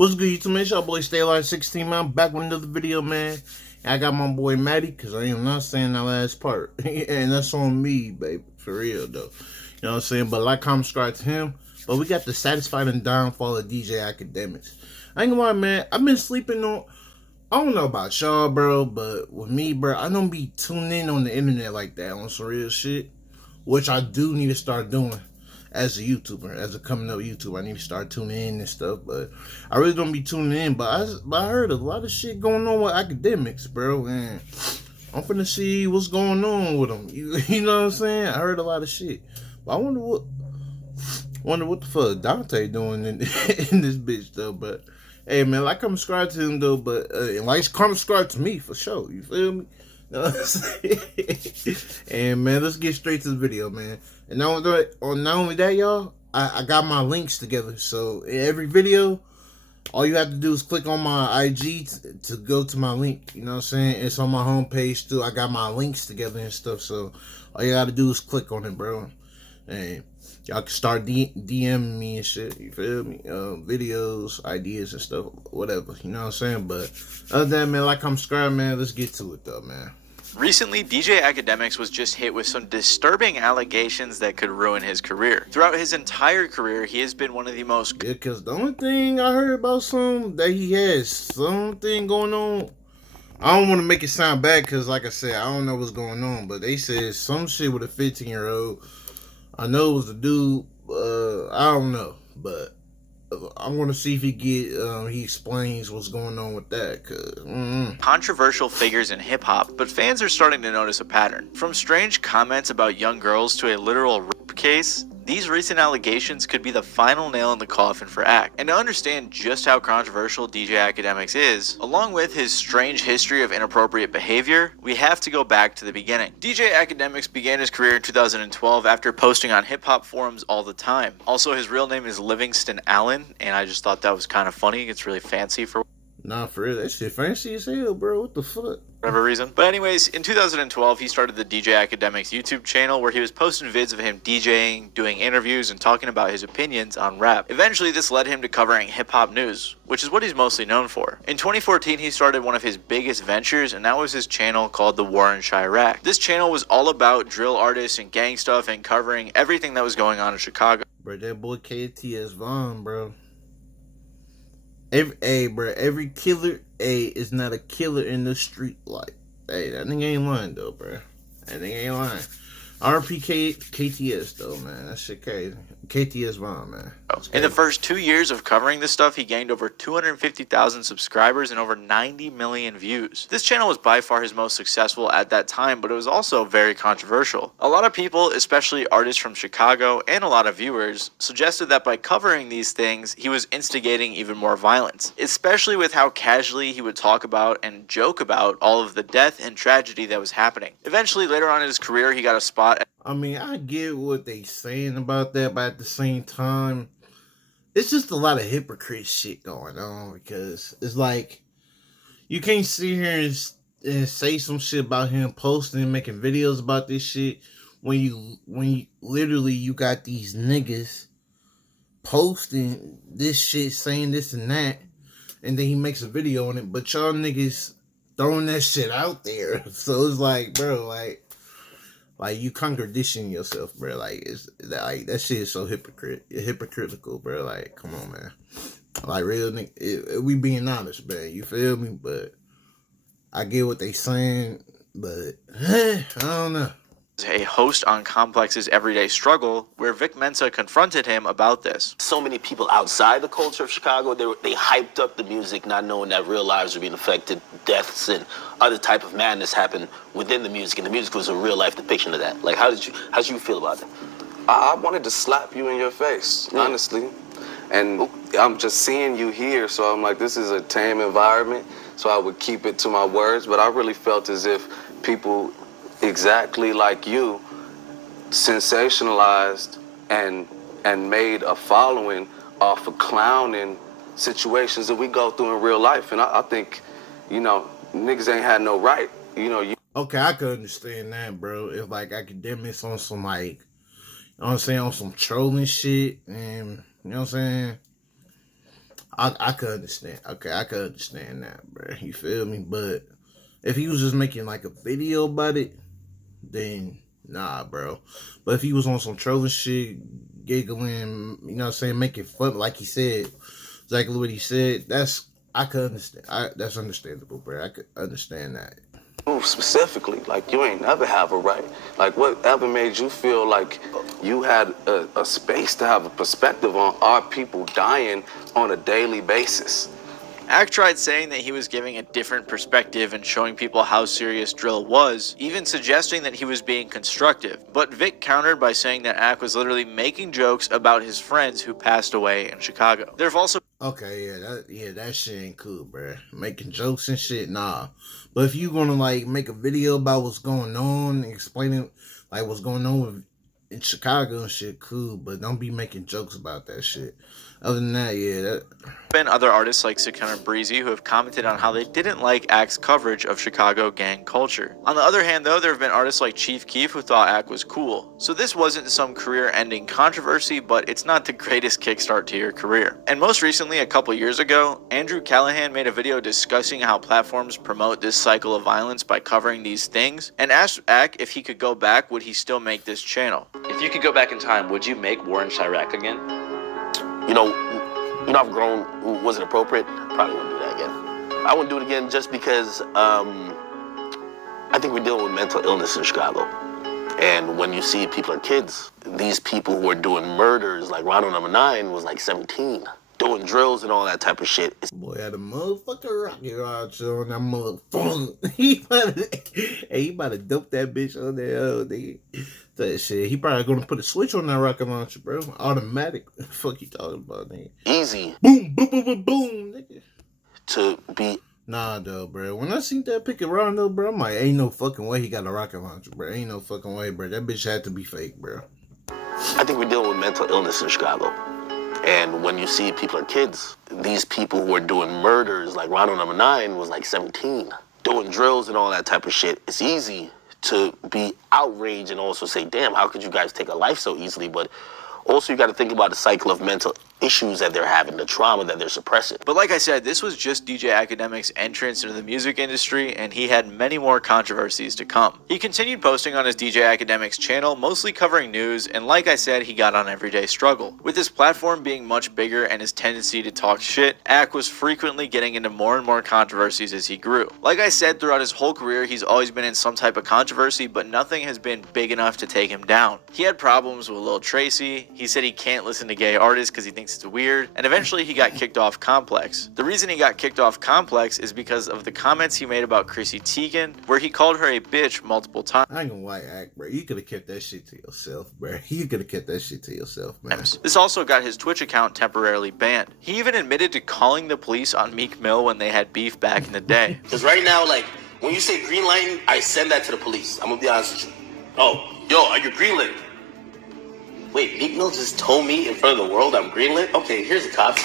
What's good, YouTube, man? It's your boy Stay Alive 16, man. I'm back with another video, man. And I got my boy Matty, because I am not saying that last part. And that's on me, baby. For real, though. You know what I'm saying? But like, comment, subscribe to him. But we got the satisfied and downfall of DJ Akademiks. I ain't gonna lie, man. I've been sleeping on... I don't know about y'all, bro, but with me, bro, I don't be tuning in on the internet like that on some real shit. Which I do need to start doing. As a YouTuber, as a coming up YouTuber, I need to start tuning in and stuff, but I really don't be tuning in, but I heard a lot of shit going on with Akademiks, bro, and I'm finna see what's going on with them, you know what I'm saying? I heard a lot of shit, but I wonder what the fuck Dante doing in this bitch, though, but, hey, man, like, comment, subscribe to him, though, but, like, comment, subscribe to me, for sure, you feel me? And man, let's get straight to the video, man. And not only that, y'all, I got my links together. So in every video, all you have to do is click on my IG to go to my link. You know what I'm saying? It's on my homepage too. I got my links together and stuff. So all you gotta do is click on it, bro. And y'all can start DMing me and shit. You feel me? Videos, ideas and stuff, whatever. You know what I'm saying? But other than that, man, like, comment, subscribe, man. Let's get to it though, man. Recently, DJ Akademiks was just hit with some disturbing allegations that could ruin his career. Throughout his entire career, he has been one of the most... Yeah, because the only thing I heard about that he has something going on. I don't want to make it sound bad because, like I said, I don't know what's going on. But they said some shit with a 15-year-old. I know it was a dude. I don't know. But I'm going to see if he explains what's going on with that. Controversial figures in hip-hop, but fans are starting to notice a pattern. From strange comments about young girls to a literal rape case, these recent allegations could be the final nail in the coffin for Ak. And to understand just how controversial DJ Akademiks is, along with his strange history of inappropriate behavior, we have to go back to the beginning. DJ Akademiks began his career in 2012 after posting on hip-hop forums all the time. Also, his real name is Livingston Allen, and I just thought that was kind of funny. It's really fancy for... Nah, for real, that shit fancy as hell, bro. What the fuck? Whatever reason. But anyways, in 2012, he started the DJ Akademiks YouTube channel where he was posting vids of him DJing, doing interviews, and talking about his opinions on rap. Eventually, this led him to covering hip-hop news, which is what he's mostly known for. In 2014, he started one of his biggest ventures, and that was his channel called The War in Chirac. This channel was all about drill artists and gang stuff and covering everything that was going on in Chicago. Bro, that boy KTS Vaughn, bro. Every killer, is not a killer in the street. Like, hey, that nigga ain't lying, though, bro. That nigga ain't lying. RP KTS, though, man. That shit crazy. KTS Vaughn, man. In the first 2 years of covering this stuff, he gained over 250,000 subscribers and over 90 million views. This channel was by far his most successful at that time, but it was also very controversial. A lot of people, especially artists from Chicago and a lot of viewers, suggested that by covering these things, he was instigating even more violence, especially with how casually he would talk about and joke about all of the death and tragedy that was happening. Eventually, later on in his career, he got a spot. I mean, I get what they saying about that, but at the same time, it's just a lot of hypocrite shit going on, because it's like, you can't sit here and say some shit about him posting and making videos about this shit when you literally you got these niggas posting this shit saying this and that, and then he makes a video on it, but y'all niggas throwing that shit out there. So it's like, bro, like you contradicting yourself, bro. Like, that shit is so hypocritical, bro. Like, come on, man. Like, real nigga, we being honest, man. You feel me? But I get what they saying, but I don't know. A host on Complex's Everyday Struggle, where Vic Mensa confronted him about this. So many people outside the culture of Chicago, they hyped up the music, not knowing that real lives were being affected, deaths and other type of madness happened within the music, and the music was a real life depiction of that. Like, how did you feel about that? I wanted to slap you in your face, honestly. And I'm just seeing you here, so I'm like, this is a tame environment, so I would keep it to my words, but I really felt as if people exactly like you sensationalized and made a following off of clowning situations that we go through in real life. And I think, you know, niggas ain't had no right, you know. Okay, I could understand that, bro. If like Akademiks on some, like, you know what I'm saying, on some trolling shit, and you know what I'm saying, I could understand. Okay, I could understand that, bro. You feel me? But if he was just making like a video about it, then nah, bro. But if he was on some trolling shit, giggling, you know what I'm saying, making fun, like he said, exactly what he said, I could understand. That's understandable, bro. I could understand that. Specifically, like you ain't never have a right. Like whatever made you feel like you had a space to have a perspective on our people dying on a daily basis. Ak tried saying that he was giving a different perspective and showing people how serious drill was, even suggesting that he was being constructive. But Vic countered by saying that Ak was literally making jokes about his friends who passed away in Chicago. There have also Okay, that shit ain't cool, bro. Making jokes and shit, nah. But if you gonna like make a video about what's going on, explaining like what's going on in Chicago and shit, cool. But don't be making jokes about that shit. Other than that, that been other artists like Sakana and Breezy who have commented on how they didn't like Ak's coverage of Chicago gang culture. On the other hand, though, there have been artists like Chief Keef who thought Ak was cool. So this wasn't some career-ending controversy, but it's not the greatest kickstart to your career. And most recently, a couple years ago, Andrew Callahan made a video discussing how platforms promote this cycle of violence by covering these things, and asked Ak if he could go back, would he still make this channel? If you could go back in time, would you make War in Chirac again? You know, I've grown. Was it appropriate? Probably wouldn't do that again. I wouldn't do it again just because I think we're dealing with mental illness in Chicago. And when you see people are kids, these people who are doing murders, like Ronald number 9 was like 17, doing drills and all that type of shit. boy had a motherfucker rocket launcher on that motherfucker. he about to dope that bitch on there, nigga. That shit. He probably gonna put a switch on that rocket launcher, bro. Automatic. The fuck you talking about, nigga? Easy. Boom, boom, boom, boom, boom, nigga. To be. Nah, though, bro. When I seen that pick around, though, bro, I'm like, ain't no fucking way he got a rocket launcher, bro. Ain't no fucking way, bro. That bitch had to be fake, bro. I think we're dealing with mental illness in Chicago. And when you see people are kids, these people who are doing murders, like Ronald number 9 was like 17, doing drills and all that type of shit. It's easy to be outraged and also say, damn, how could you guys take a life so easily? But also you got to think about the cycle of mental issues that they're having, the trauma that they're suppressing. But like I said, this was just DJ Akademiks' entrance into the music industry, and he had many more controversies to come. He continued posting on his DJ Akademiks channel, mostly covering news, and like I said, he got on Everyday Struggle. With his platform being much bigger and his tendency to talk shit, Ak was frequently getting into more and more controversies as he grew. Like I said, throughout his whole career, he's always been in some type of controversy, but nothing has been big enough to take him down. He had problems with Lil Tracy, he said he can't listen to gay artists because he thinks it's weird, and eventually he got kicked off Complex. The reason he got kicked off Complex is because of the comments he made about Chrissy Teigen, where he called her a bitch multiple times. I ain't gonna lie, Ak, bro. You could have kept that shit to yourself, bro. You could have kept that shit to yourself, man. This also got his Twitch account temporarily banned. He even admitted to calling the police on Meek Mill when they had beef back in the day. Because right now, like, when you say green lighting, I send that to the police. I'm going to be honest with you. Oh, yo, are you green lit? Wait, Meek Mill just told me in front of the world I'm greenlit? Okay, here's the cops.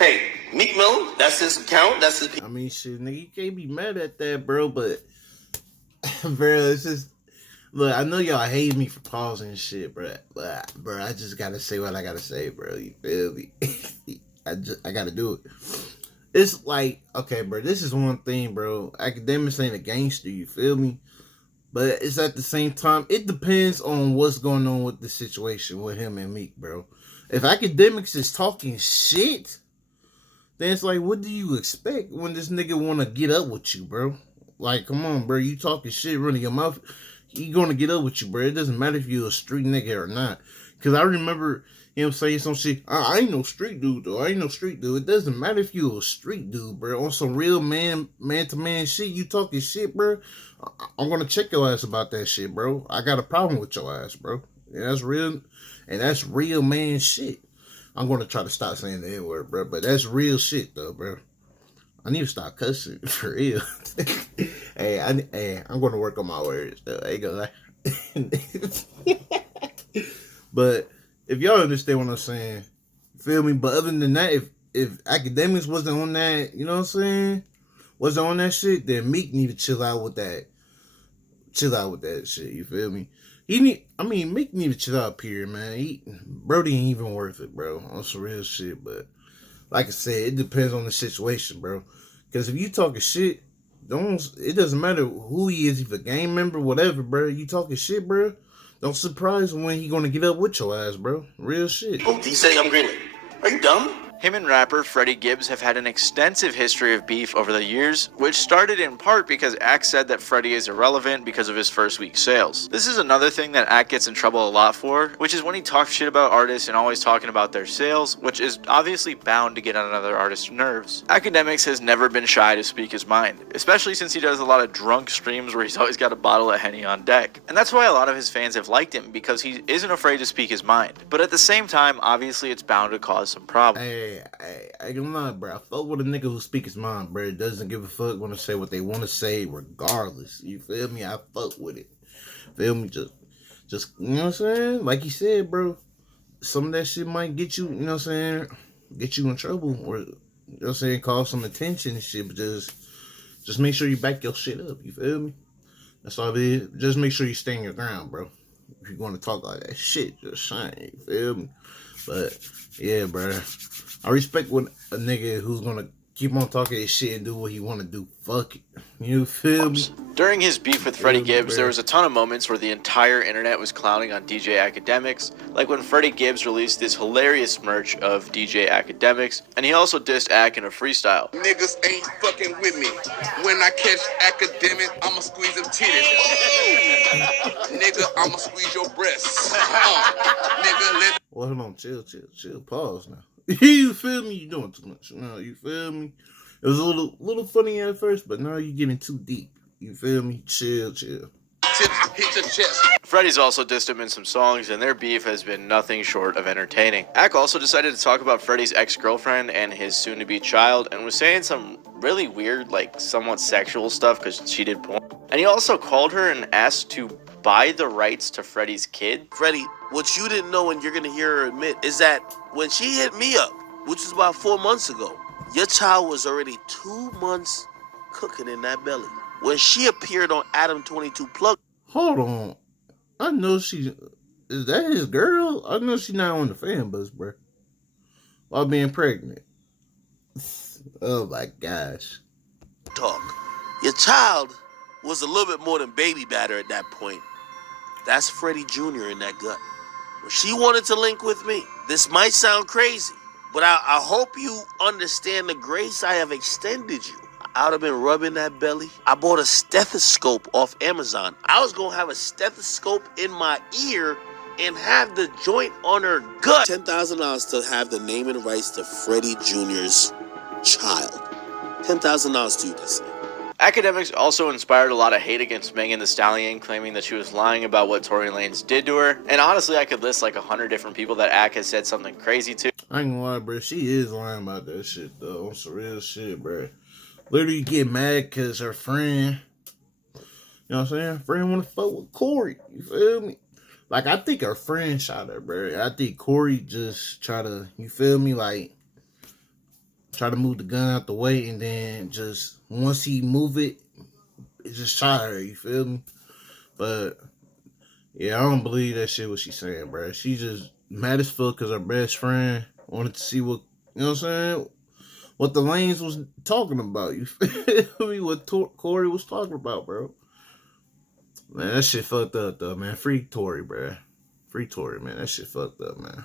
Hey, Meek Mill, that's his account, that's his... I mean, shit, nigga, you can't be mad at that, bro, but... bro, it's just... Look, I know y'all hate me for pausing shit, bro, I just gotta say what I gotta say, bro, you feel me? I gotta do it. It's like, okay, bro, this is one thing, bro. Akademiks ain't a gangster, you feel me? But it's at the same time, it depends on what's going on with the situation with him and Meek, bro. If Akademiks is talking shit, then it's like, what do you expect when this nigga want to get up with you, bro? Like, come on, bro. You talking shit, running your mouth. He going to get up with you, bro. It doesn't matter if you're a street nigga or not. Because I remember him saying some shit. I ain't no street dude, though. I ain't no street dude. It doesn't matter if you're a street dude, bro. On some real man-to-man shit, you talking shit, bro. I'm going to check your ass about that shit, bro. I got a problem with your ass, bro. And that's real man shit. I'm going to try to stop saying the N-word, bro. But that's real shit, though, bro. I need to stop cussing, for real. Hey, I'm going to work on my words, though. I ain't gonna lie. But if y'all understand what I'm saying, feel me? But other than that, if Akademiks wasn't on that, you know what I'm saying? Wasn't on that shit, then Meek need to chill out with that. Chill out with that shit, you feel me? Meek need to chill out, period, man. Brody ain't even worth it, bro. On some real shit, but like I said, it depends on the situation, bro. Because if you talking shit, it doesn't matter who he is, if a gang member, whatever, bro. You talking shit, bro. Don't surprise him when he gonna get up with your ass, bro. Real shit. Oh, D say I'm greenlit. Are you dumb? Him and rapper Freddie Gibbs have had an extensive history of beef over the years, which started in part because Ak said that Freddie is irrelevant because of his first week sales. This is another thing that Ak gets in trouble a lot for, which is when he talks shit about artists and always talking about their sales, which is obviously bound to get on another artist's nerves. Akademiks has never been shy to speak his mind, especially since he does a lot of drunk streams where he's always got a bottle of Henny on deck. And that's why a lot of his fans have liked him, because he isn't afraid to speak his mind. But at the same time, obviously it's bound to cause some problems. I ain't gonna lie, bro. I fuck with a nigga who speak his mind, bro. Doesn't give a fuck, wanna say what they wanna say regardless. You feel me? I fuck with it. Feel me? Just you know what I'm saying? Like you said, bro, some of that shit might get you, you know what I'm saying, get you in trouble, or you know what I'm saying, cause some attention and shit, but just make sure you back your shit up, you feel me? That's all it is. Just make sure you stand your ground, bro. If you're gonna talk like that shit, just saying, you feel me? But yeah, bro, I respect when a nigga who's gonna keep on talking his shit and do what he wanna do. Fuck it. You feel me? During his beef with Freddie Gibbs, there was a ton of moments where the entire internet was clowning on DJ Akademiks, like when Freddie Gibbs released this hilarious merch of DJ Akademiks, and he also dissed Ak in a freestyle. Niggas ain't fucking with me. When I catch Akademiks, I'ma squeeze them titties. Nigga, I'ma squeeze your breasts. Nigga, let. Well, hold on, chill. Pause now. You feel me? You doing too much. No, you feel me? It was a little funny at first, but now you're getting too deep. You feel me? Chill. Tips hit your chest. Freddie's also dissed him in some songs, and their beef has been nothing short of entertaining. Ak also decided to talk about Freddie's ex-girlfriend and his soon-to-be child, and was saying some really weird, like, somewhat sexual stuff because she did porn. And he also called her and asked to buy the rights to Freddie's kid. Freddie, what you didn't know and you're gonna hear her admit is that when she hit me up, which was about 4 months ago, your child was already 2 months cooking in that belly. When she appeared on Adam 22 Plug. Hold on. I know is that his girl? I know she's not on the fan bus, bro. While being pregnant. Oh my gosh. Talk. Your child was a little bit more than baby batter at that point. That's Freddie Jr. in that gut. When she wanted to link with me, this might sound crazy, but I hope you understand the grace I have extended you. I would have been rubbing that belly. I bought a stethoscope off Amazon. I was going to have a stethoscope in my ear and have the joint on her gut. $10,000 to have the name and rights to Freddie Jr.'s child. $10,000 to you, this. Akademiks also inspired a lot of hate against Megan Thee Stallion, claiming that she was lying about what Tory Lanez did to her. And honestly, I could list like 100 different people that Ak has said something crazy to. I ain't gonna lie, bro. She is lying about that shit, though. On some real shit, bro. Literally get mad because her friend, you know what I'm saying? Her friend want to fuck with Corey. You feel me? Like, I think her friend shot her, bro. I think Corey just try to, you feel me? Like, try to move the gun out the way, and then just, once he move it just shot her, you feel me? But, yeah, I don't believe that shit what she's saying, bro. She just mad as fuck because her best friend wanted to see what, you know what I'm saying? What the Lanes was talking about, you feel me? What Corey was talking about, bro. Man, that shit fucked up, though, man. Free Tory, bro. Free Tory, man. That shit fucked up, man.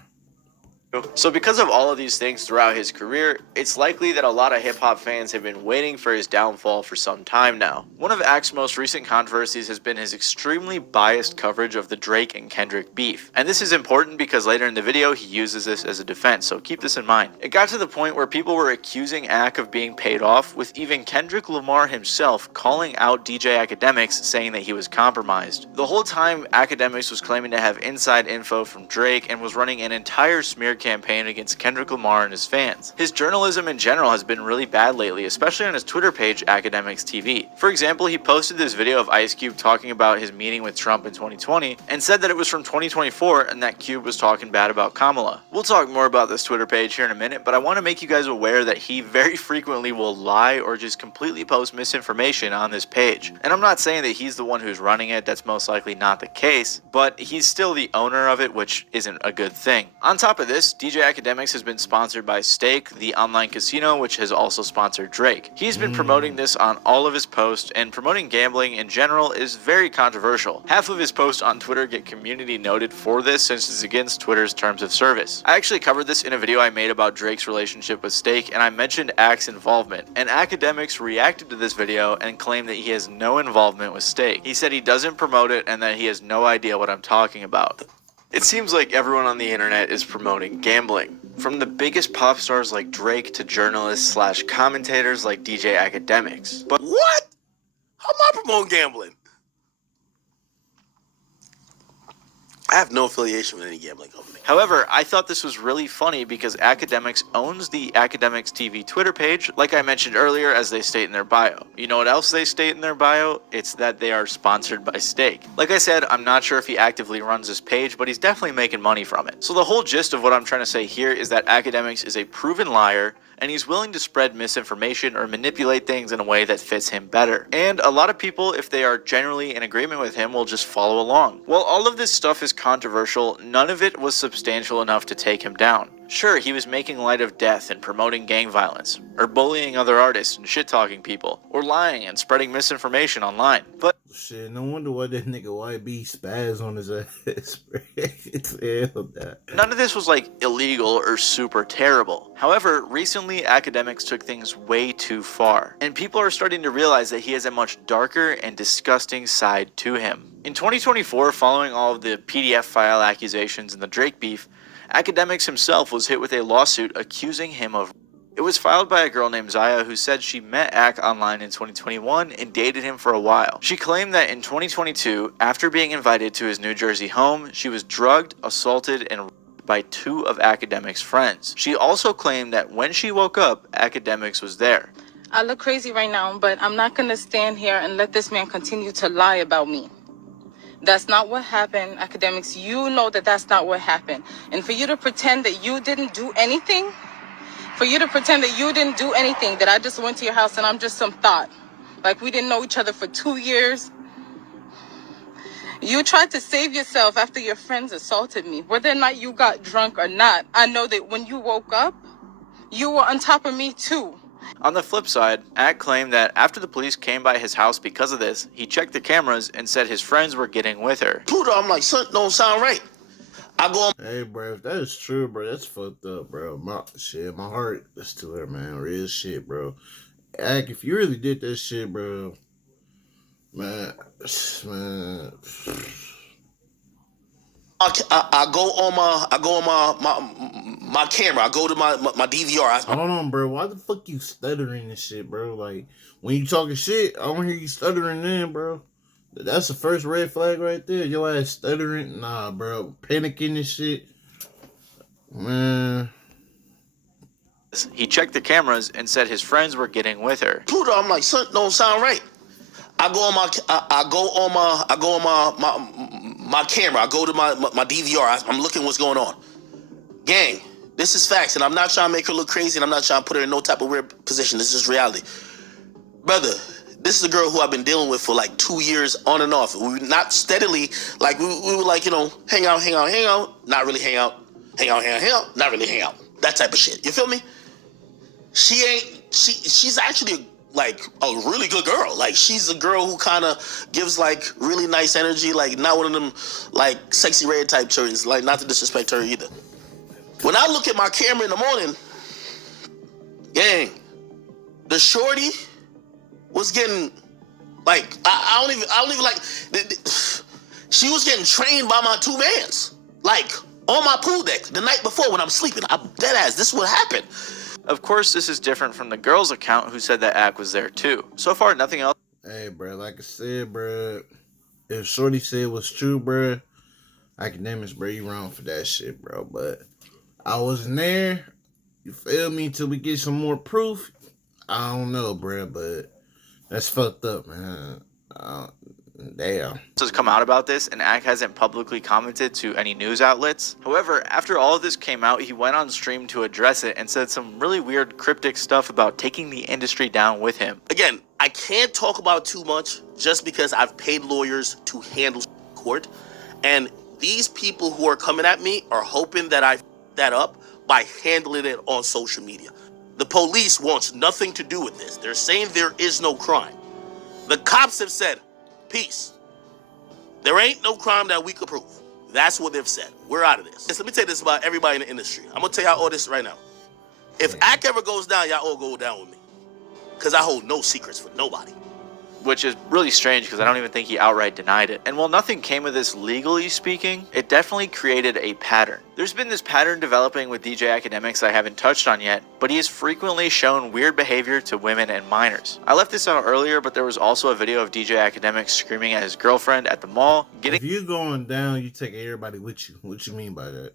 So because of all of these things throughout his career, it's likely that a lot of hip-hop fans have been waiting for his downfall for some time now. One of Ak's most recent controversies has been his extremely biased coverage of the Drake and Kendrick beef. And this is important because later in the video he uses this as a defense, so keep this in mind. It got to the point where people were accusing Ak of being paid off, with even Kendrick Lamar himself calling out DJ Akademiks, saying that he was compromised. The whole time Akademiks was claiming to have inside info from Drake and was running an entire smear campaign against Kendrick Lamar and his fans. His journalism in general has been really bad lately, especially on his Twitter page, Akademiks TV. For example, he posted this video of Ice Cube talking about his meeting with Trump in 2020 and said that it was from 2024 and that Cube was talking bad about Kamala. We'll talk more about this Twitter page here in a minute, but I want to make you guys aware that he very frequently will lie or just completely post misinformation on this page. And I'm not saying that he's the one who's running it, that's most likely not the case, but he's still the owner of it, which isn't a good thing. On top of this, this, DJ Akademiks has been sponsored by Stake, the online casino, which has also sponsored Drake. He's been promoting this on all of his posts, and promoting gambling in general is very controversial. Half of his posts on Twitter get community noted for this, since it's against Twitter's terms of service. I actually covered this in a video I made about Drake's relationship with Stake, and I mentioned Ak's involvement, and Akademiks reacted to this video and claimed that he has no involvement with Stake. He said he doesn't promote it and that he has no idea what I'm talking about. It seems like everyone on the internet is promoting gambling. From the biggest pop stars like Drake to journalists / commentators like DJ Akademiks. But What? How am I promoting gambling? I have no affiliation with any gambling company. however, I thought this was really funny because Akademiks owns the Akademiks TV Twitter page, like I mentioned earlier, as they state in their bio. You know what else they state in their bio? It's that they are sponsored by Stake. Like I said, I'm not sure if he actively runs this page, but he's definitely making money from it. So the whole gist of what I'm trying to say here is that Akademiks is a proven liar, and he's willing to spread misinformation or manipulate things in a way that fits him better. And a lot of people, if they are generally in agreement with him, will just follow along. While all of this stuff is controversial, none of it was substantial enough to take him down. Sure, he was making light of death and promoting gang violence, or bullying other artists and shit-talking people, or lying and spreading misinformation online. But shit, no wonder why that nigga YB spaz on his ass. Hell that. none of this was like illegal or super terrible. However, recently Akademiks took things way too far, and people are starting to realize that he has a much darker and disgusting side to him. In 2024, following all of the PDF file accusations and the Drake beef, Akademiks himself was hit with a lawsuit accusing him of. It was filed by a girl named Zaya who said she met Ak online in 2021 and dated him for a while. She claimed that in 2022, after being invited to his New Jersey home, she was drugged, assaulted, and raped by 2 of Akademiks' friends. She also claimed that when she woke up, Akademiks was there. I look crazy right now, but I'm not gonna stand here and let this man continue to lie about me. That's not what happened, Akademiks. You know that that's not what happened. And for you to pretend that you didn't do anything, that I just went to your house and I'm just some thought, like we didn't know each other for 2 years. You tried to save yourself after your friends assaulted me. Whether or not you got drunk or not, I know that when you woke up, you were on top of me too. On the flip side, Ak claimed that after the police came by his house because of this, he checked the cameras and said his friends were getting with her. Pluto, I'm like, son, don't sound right. I go on. Hey, bro, if that is true, bro, that's fucked up, bro. My heart is to her, man. Real shit, bro. Ak, if you really did that shit, bro, man. I go on my camera. I go to my DVR. Hold on, bro. Why the fuck you stuttering and shit, bro? Like, when you talking shit, I don't hear you stuttering then, bro. That's the first red flag right there. Your ass stuttering. Nah, bro. Panicking and shit. Man. He checked the cameras and said his friends were getting with her. Pluto, I'm like, son, don't sound right. I go on my camera. I go to my DVR. I'm looking what's going on. Gang, this is facts, and I'm not trying to make her look crazy, and I'm not trying to put her in no type of weird position. This is reality. Brother, this is a girl who I've been dealing with for like 2 years on and off. We were not steadily, like we were like, you know, hang out, not really hang out, not really hang out. That type of shit. You feel me? She's actually like a really good girl. Like, she's a girl who kind of gives like really nice energy, like not one of them like sexy red type turns, like not to disrespect her either. When I look at my camera in the morning, gang, the shorty was getting like, I don't even like, she was getting trained by my 2 mans, like on my pool deck the night before when I'm sleeping. I'm dead ass, this is what happened. Of course, this is different from the girl's account who said that Ak was there too. So far, nothing else. Hey, bro, like I said, bro, if Shorty said it was true, bro, Akademiks, bro, you wrong for that shit, bro. But I wasn't there. You feel me? Till we get some more proof. I don't know, bro, but that's fucked up, man. Damn. Has come out about this, and Ak hasn't publicly commented to any news outlets. However, after all of this came out, he went on stream to address it and said some really weird cryptic stuff about taking the industry down with him. Again, I can't talk about too much just because I've paid lawyers to handle court, and these people who are coming at me are hoping that I f that up by handling it on social media. The police wants nothing to do with this. They're saying there is no crime. The cops have said, peace. There ain't no crime that we could prove. That's what they've said. We're out of this. Let me tell you this about everybody in the industry. I'm going to tell y'all all this right now. If Ak ever goes down, y'all all go down with me. Because I hold no secrets for nobody. Which is really strange because I don't even think he outright denied it. And while nothing came of this legally speaking, it definitely created a pattern. There's been this pattern developing with DJ Akademiks I haven't touched on yet, but he has frequently shown weird behavior to women and minors. I left this out earlier, but there was also a video of DJ Akademiks screaming at his girlfriend at the mall. If you're going down, you take everybody with you. What you mean by that?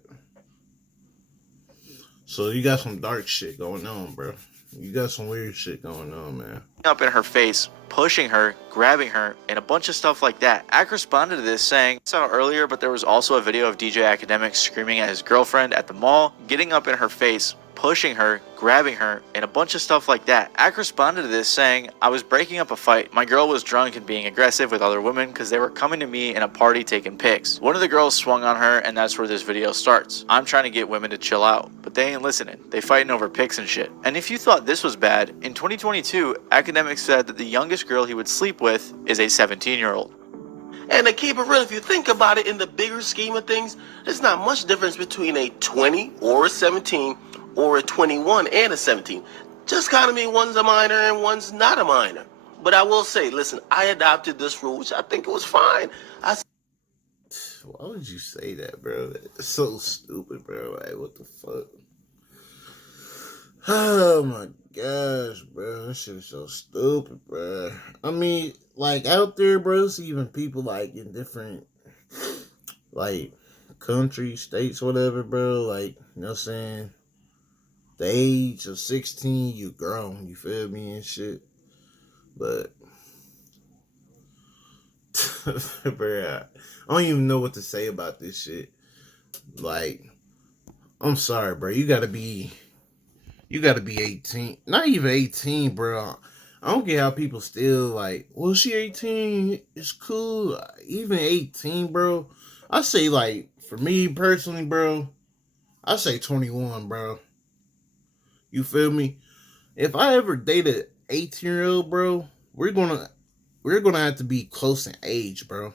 So you got some dark shit going on, bro. You got some weird shit going on, man. Up in her face, pushing her, grabbing her, and a bunch of stuff like that. Ak responded to this saying, I saw it earlier, but there was also a video of DJ Akademiks screaming at his girlfriend at the mall, getting up in her face, pushing her, grabbing her, and a bunch of stuff like that. Ak responded to this saying, I was breaking up a fight. My girl was drunk and being aggressive with other women because they were coming to me in a party taking pics. One of the girls swung on her, and that's where this video starts. I'm trying to get women to chill out, but they ain't listening. They fighting over pics and shit. And if you thought this was bad, in 2022, Akademiks said that the youngest girl he would sleep with is a 17-year-old. And to keep it real, if you think about it in the bigger scheme of things, there's not much difference between a 20 or a 17 or a 21 and a 17. Just kind of mean one's a minor and one's not a minor. But I will say, listen, I adopted this rule, which I think it was fine. Why would you say that, bro? It's so stupid, bro. Like, what the fuck? Oh my gosh, bro. That shit is so stupid, bro. I mean, like, out there, bro, it's even people, like, in different, like, countries, states, whatever, bro. Like, you know what I'm saying? The age of 16, you grown, you feel me, and shit. But, bro, I don't even know what to say about this shit. Like, I'm sorry, bro. You gotta be 18. Not even 18, bro. I don't get how people still like, well, she 18, it's cool. Even 18, bro. I say, like, for me personally, bro, I say 21, bro. You feel me? If I ever date an 18-year-old, bro, we're gonna have to be close in age, bro.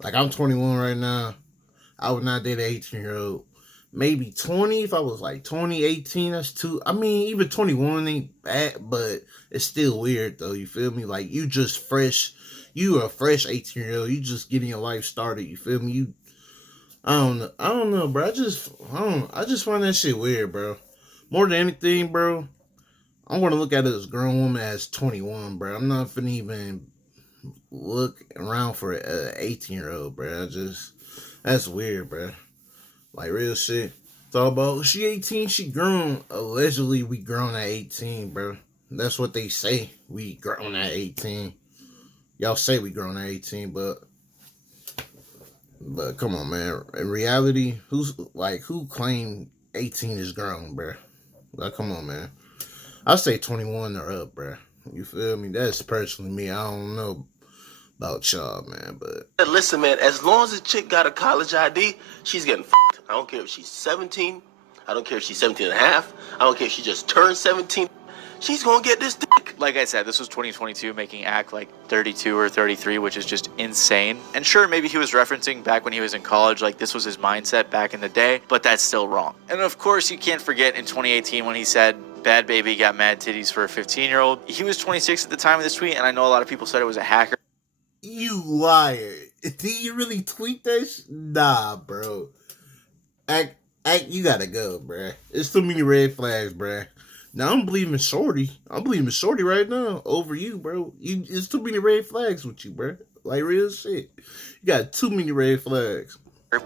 Like, I'm 21 right now. I would not date an 18-year-old. Maybe 20 if I was like 20, 18, that's too. I mean, even 21 ain't bad, but it's still weird though. You feel me? Like, you just fresh. You a fresh 18-year-old. You just getting your life started. You feel me? I don't know, bro. I just find that shit weird, bro. More than anything, bro, I'm gonna look at it as a grown woman as 21, bro. I'm not finna even look around for an 18-year-old, bro. That's weird, bro. Like, real shit. Thought about, she 18, she grown. Allegedly, we grown at 18, bro. That's what they say. We grown at 18. Y'all say we grown at 18, but come on, man. In reality, who claimed 18 is grown, bro? Like, come on, man. I say 21 or up, bro. You feel me? That's personally me. I don't know about y'all, man, but Listen, man, as long as a chick got a college ID, she's getting f***ed. I don't care if she's 17. I don't care if she's 17 and a half. I don't care if she just turned 17. She's gonna get this dick. Like I said, this was 2022, making Ak like 32 or 33, which is just insane. And sure, maybe he was referencing back when he was in college, like this was his mindset back in the day, but that's still wrong. And of course, you can't forget in 2018 when he said, bad baby got mad titties for a 15-year-old. He was 26 at the time of this tweet, and I know a lot of people said it was a hacker. You liar. Did you really tweet that Nah, bro. Ak, you gotta go, bruh. It's too many red flags, bruh. Now I'm believing Shorty. I'm believing Shorty right now over you, bro. It's too many red flags with you, bruh. Like, real shit. You got too many red flags.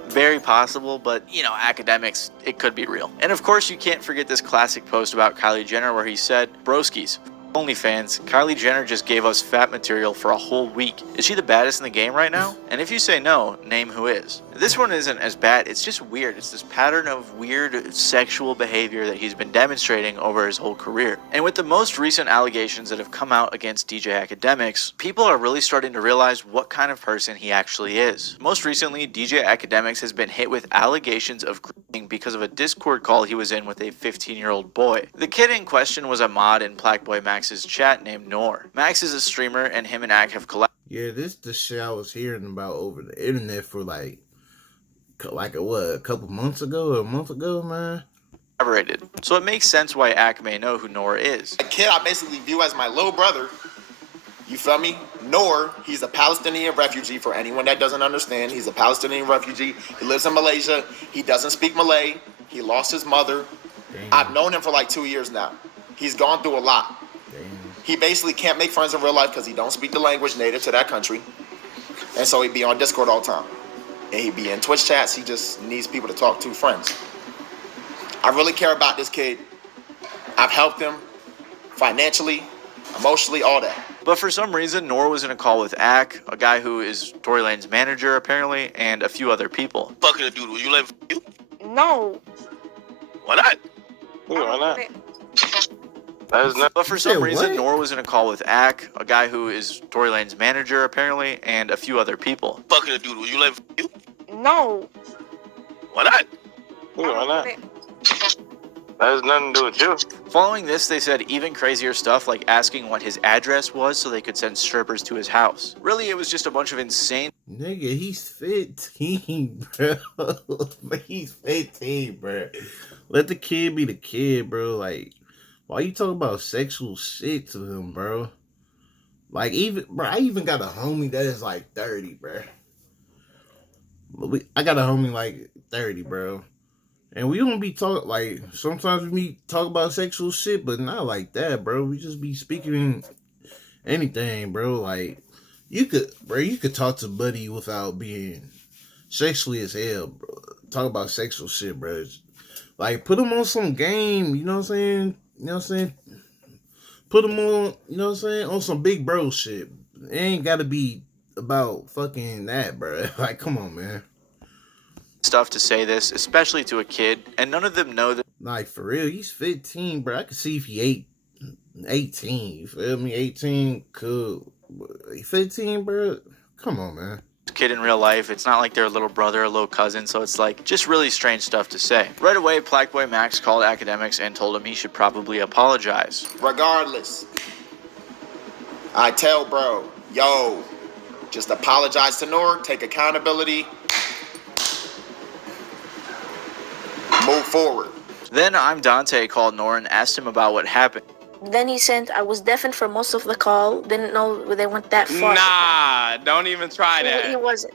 Very possible, but, you know, Akademiks, it could be real. And of course, you can't forget this classic post about Kylie Jenner where he said, broskies, OnlyFans, Kylie Jenner just gave us fat material for a whole week. Is she the baddest in the game right now? And if you say no, name who is. This one isn't as bad, it's just weird. It's this pattern of weird sexual behavior that he's been demonstrating over his whole career. And with the most recent allegations that have come out against DJ Akademiks, people are really starting to realize what kind of person he actually is. Most recently, DJ Akademiks has been hit with allegations of grooming because of a Discord call he was in with a 15-year-old boy. The kid in question was a mod in Plaqueboy Max's chat named Noor. Max is a streamer, and him and Ak have collaborated. Yeah, this the shit I was hearing about over the internet for like a couple months ago or a month ago, man. So it makes sense why Ak may know who Noor is. A kid I basically view as my little brother. You feel me? Noor, he's a Palestinian refugee. For anyone that doesn't understand, he's a Palestinian refugee. He lives in Malaysia. He doesn't speak Malay. He lost his mother. Damn. I've known him for like 2 years now. He's gone through a lot. Damn. He basically can't make friends in real life because he don't speak the language native to that country. And so he'd be on Discord all the time. And he'd be in Twitch chats. He just needs people to talk to, friends. I really care about this kid. I've helped him financially, emotionally, all that. But for some reason, Noor was in a call with Ak, a guy who is Tory Lane's manager apparently, and a few other people. Fucking a dude, will you let you? No. Why not? Why not? But for some reason, Noor was in a call with Ak, a guy who is Tory Lane's manager apparently, and a few other people. Fucking a dude, will you let you? No. Why not? Why not? That has nothing to do with you. Following this, they said even crazier stuff like asking what his address was so they could send strippers to his house. Really, it was just a bunch of insane... Nigga, he's 15, bro. He's 15, bro. Let the kid be the kid, bro. Like, why you talking about sexual shit to him, bro? Like, I even got a homie that is like 30, bro. I got a homie like 30, bro. And we don't be talking, like, sometimes we talk about sexual shit, but not like that, bro. We just be speaking anything, bro. Like, you could talk to Buddy without being sexually as hell, bro. Talk about sexual shit, bro. Like, put him on some game, you know what I'm saying? You know what I'm saying? Put him on, you know what I'm saying? On some big bro shit. It ain't gotta be about fucking that, bro. Like, come on, man. Stuff to say this, especially to a kid, and none of them know that. Like, for real, he's 15, bro. I can see if he 18, you feel me? 18, cool. 15, bro? Come on, man. Kid in real life, it's not like they're a little brother or little cousin, so it's like just really strange stuff to say. Right away, Plaqueboy Max called Akademiks and told him he should probably apologize. Regardless, I tell bro, yo, just apologize to Noor, take accountability, move forward. Then I'm Dante called Noor and asked him about what happened. Then he said I was deafened for most of the call. Didn't know they went that far. Nah, don't even try that. He wasn't.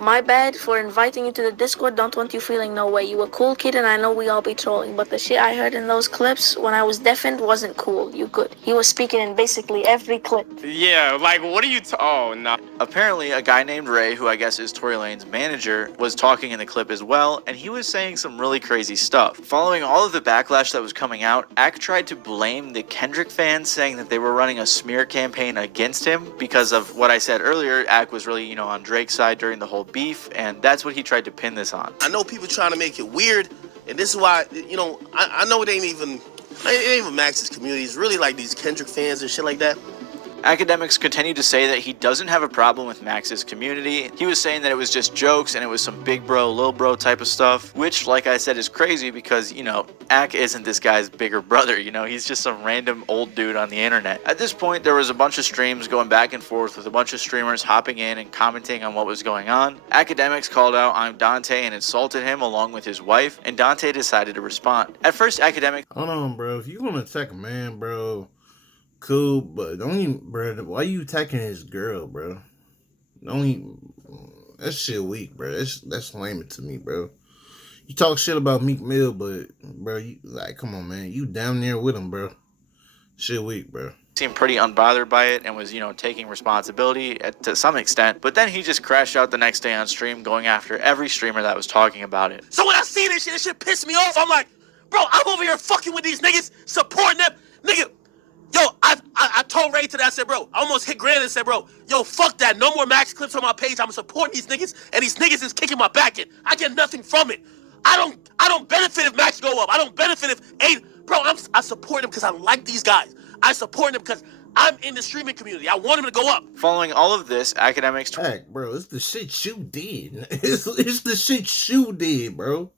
My bad for inviting you to the Discord. Don't want you feeling no way. You a cool kid, and I know we all be trolling. But the shit I heard in those clips when I was deafened wasn't cool. You good. He was speaking in basically every clip. Yeah, like, what are you oh, no. Apparently, a guy named Ray, who I guess is Tory Lane's manager, was talking in the clip as well, and he was saying some really crazy stuff. Following all of the backlash that was coming out, Ak tried to blame the Kendrick fans, saying that they were running a smear campaign against him because of what I said earlier. Ak was really, on Drake's side during the whole beef, and that's what he tried to pin this on. I know people trying to make it weird, and this is why, I know it ain't even Max's community. It's really like these Kendrick fans and shit like that. Akademiks continued to say that he doesn't have a problem with Max's community. He was saying that it was just jokes and it was some big bro, little bro type of stuff, which, like I said, is crazy because, Ak isn't this guy's bigger brother, he's just some random old dude on the internet. At this point, there was a bunch of streams going back and forth with a bunch of streamers hopping in and commenting on what was going on. Akademiks called out I'm Dante and insulted him along with his wife, and Dante decided to respond. At first, Akademiks... Hold on, bro. If you want to attack a man, bro... Cool, but don't even, bro. Why you attacking his girl, bro? Don't even. That shit weak, bro. That's lame to me, bro. You talk shit about Meek Mill, but bro, you come on, man. You down there with him, bro. Shit weak, bro. Seemed pretty unbothered by it and was, taking responsibility to some extent. But then he just crashed out the next day on stream, going after every streamer that was talking about it. So when I see this shit pissed me off. I'm like, bro, I'm over here fucking with these niggas, supporting them, nigga. Yo, I told Ray today, I said, bro, I almost hit Grant and said, bro, Yo, fuck that. No more Max clips on my page. I'm supporting these niggas, and these niggas is kicking my back in. I get nothing from it. I don't benefit if Max go up. I don't benefit if I support him because I like these guys. I support him because I'm in the streaming community. I want him to go up. Following all of this, Akademiks... Heck, bro, it's the shit you did. It's the shit you did, bro.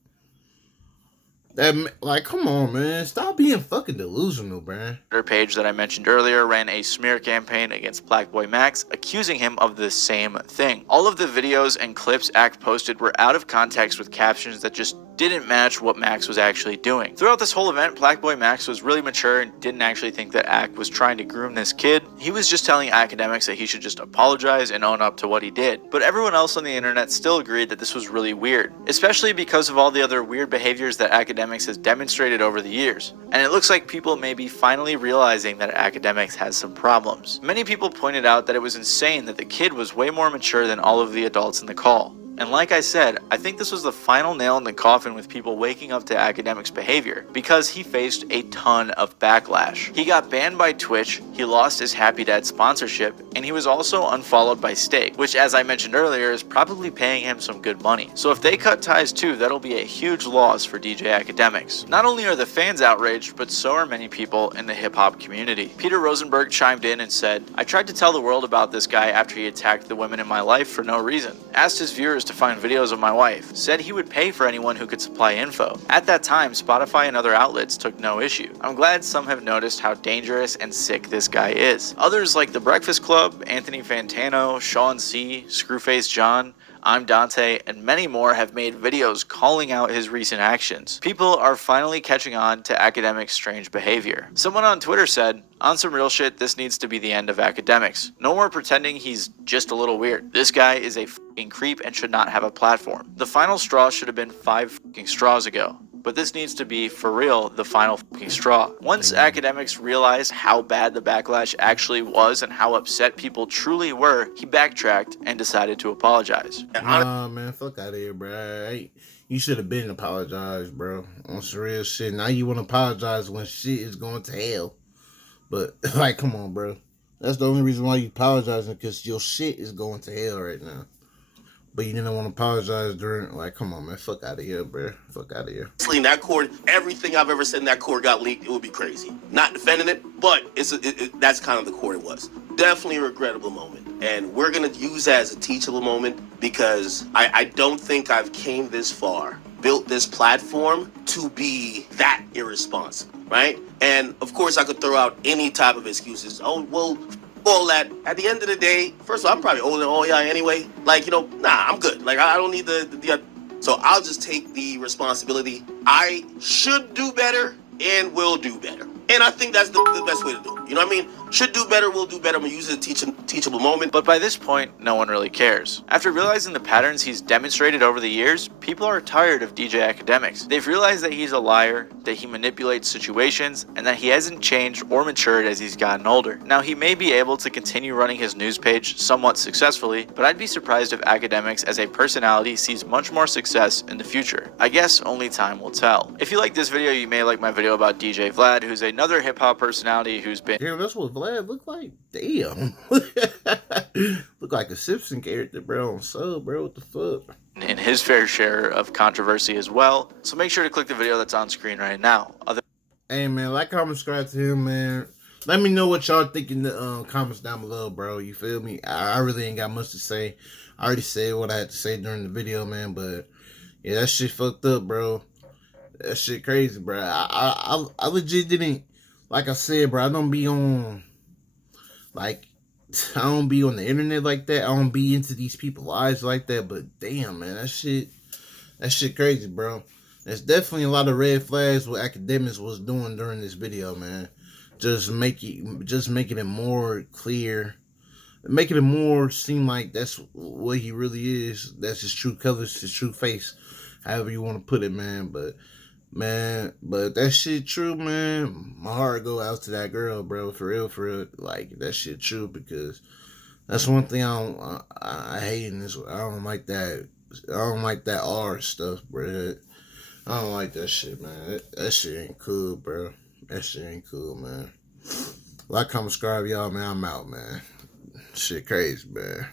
That, like, come on, man. Stop being fucking delusional, man. Twitter page that I mentioned earlier ran a smear campaign against Black Boy Max, accusing him of the same thing. All of the videos and clips Ak posted were out of context with captions that just didn't match what Max was actually doing. Throughout this whole event, Black Boy Max was really mature and didn't actually think that Ak was trying to groom this kid. He was just telling Akademiks that he should just apologize and own up to what he did. But everyone else on the internet still agreed that this was really weird, especially because of all the other weird behaviors that Akademiks has demonstrated over the years. And it looks like people may be finally realizing that Akademiks has some problems. Many people pointed out that it was insane that the kid was way more mature than all of the adults in the call. And like I said, I think this was the final nail in the coffin with people waking up to Akademiks' behavior, because he faced a ton of backlash. He got banned by Twitch, he lost his Happy Dad sponsorship, and he was also unfollowed by Stake, which, as I mentioned earlier, is probably paying him some good money. So if they cut ties too, that'll be a huge loss for DJ Akademiks. Not only are the fans outraged, but so are many people in the hip-hop community. Peter Rosenberg chimed in and said, "I tried to tell the world about this guy after he attacked the women in my life for no reason. Asked his viewers to find videos of my wife. Said he would pay for anyone who could supply info. At that time, Spotify and other outlets took no issue. I'm glad some have noticed how dangerous and sick this guy is." Others like The Breakfast Club, Anthony Fantano, Sean C., Screwface John, I'm Dante, and many more have made videos calling out his recent actions. People are finally catching on to Akademiks' strange behavior. Someone on Twitter said, "On some real shit, this needs to be the end of Akademiks. No more pretending he's just a little weird. This guy is a fucking creep and should not have a platform. The final straw should have been 5 fucking straws ago. But this needs to be, for real, the final fucking straw." Once Akademiks realized how bad the backlash actually was and how upset people truly were, he backtracked and decided to apologize. Nah, man, fuck out of here, bro. You should have been apologized, bro. On some real shit. Now you want to apologize when shit is going to hell. But, like, come on, bro. That's the only reason why you apologizing, because your shit is going to hell right now. But you didn't want to apologize during, like, come on, man. Fuck out of here, bro. Fuck out of here. In that court, everything I've ever said in that court got leaked. It would be crazy. Not defending it, but that's kind of the court it was. Definitely a regrettable moment. And we're going to use that as a teachable moment, because I don't think I've came this far, built this platform to be that irresponsible, right? And, of course, I could throw out any type of excuses. Oh, well, all that. At the end of the day, first of all, I'm probably older than all y'all anyway. Like, nah, I'm good. Like, I don't need the so I'll just take the responsibility. I should do better and will do better. And I think that's the best way to do it. You know what I mean? Should do better, will do better. I'm gonna use it as a teachable moment. But by this point, no one really cares. After realizing the patterns he's demonstrated over the years, people are tired of DJ Akademiks. They've realized that he's a liar, that he manipulates situations, and that he hasn't changed or matured as he's gotten older. Now, he may be able to continue running his news page somewhat successfully, but I'd be surprised if Akademiks as a personality sees much more success in the future. I guess only time will tell. If you like this video, you may like my video about DJ Vlad, who's another hip-hop personality who's been... Damn, that's what Vlad look like? Damn. Look like a Simpson character, bro, on sub, bro. What the fuck? in his fair share of controversy as well. So make sure to click the video that's on screen right now. Hey, man, like, comment, subscribe to him, man. Let me know what y'all think in the comments down below, bro. You feel me? I really ain't got much to say. I already said what I had to say during the video, man. But, yeah, that shit fucked up, bro. That shit crazy, bro. I legit didn't, like I said, bro, I don't be on, like, I don't be on the internet like that. I don't be into these people's lives like that. But, damn, man, that shit crazy, bro. There's definitely a lot of red flags what Akademiks was doing during this video, man. Just making it more clear, making it more seem like that's what he really is. That's his true colors, his true face, however you want to put it, man. But that shit true, man. My heart go out to that girl, bro. For real. Like, that shit true, because that's one thing I hate in this. I don't like that R stuff, bro. I don't like that shit, man. That shit ain't cool, bro. That shit ain't cool, man. Like, comment, subscribe, y'all, man. I'm out, man. Shit crazy, man.